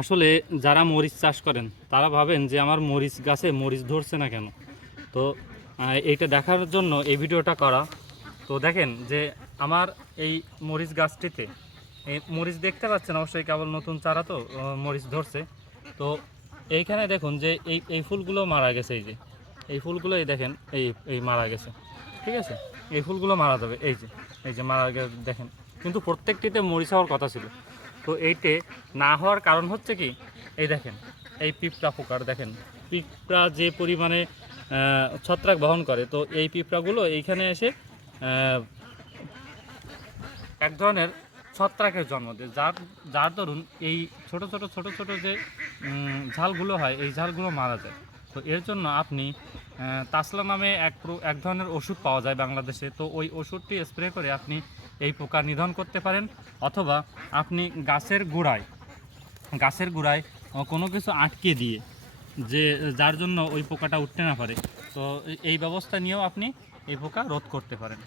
আসলে যারা মরিচ চাষ করেন তারা ভাবেন যে আমার মরিচ গাছে মরিচ ধরছে না কেন। তো এইটা দেখার জন্য এই ভিডিওটা করা। তো দেখেন যে আমার এই মরিচ গাছটিতে এই মরিচ দেখতে পাচ্ছেন, অবশ্যই কেবল নতুন চারা তো মরিচ ধরছে। তো এইখানে দেখুন যে এই এই ফুলগুলো মারা গেছে, এই যে এই ফুলগুলো এই দেখেন এই এই মারা গেছে, ঠিক আছে। এই ফুলগুলো মারা যাবে, এই যে মারা গেছে দেখেন, কিন্তু প্রত্যেকটিতে মরিচ হওয়ার কথা ছিল। তো এইটে না হওয়ার কারণ হচ্ছে কি, এই দেখেন এই পিঁপড়া পোকার, দেখেন পিঁপড়া যে পরিমাণে ছত্রাক বহন করে, তো এই পিঁপড়াগুলো এইখানে এসে এক ধরনের ছত্রাকের জন্ম দেয়, যার যার দরুন এই ছোট ছোট ছোট ছোট যে ঝালগুলো হয় এই ঝালগুলো মারা যায়। তো এর জন্য আপনি তাসলা নামে এক ধরনের ওষুধ পাওয়া যায় বাংলাদেশে, তো ওই ওষুধটি স্প্রে করে আপনি এই পোকা নিধন করতে পারেন। অথবা আপনি গাছের গোড়ায় কোনো কিছু আটকে দিয়ে, যে যার জন্য ওই পোকাটা উঠতে না পারে, তো এই ব্যবস্থা নিয়েও আপনি এই পোকা রোধ করতে পারেন।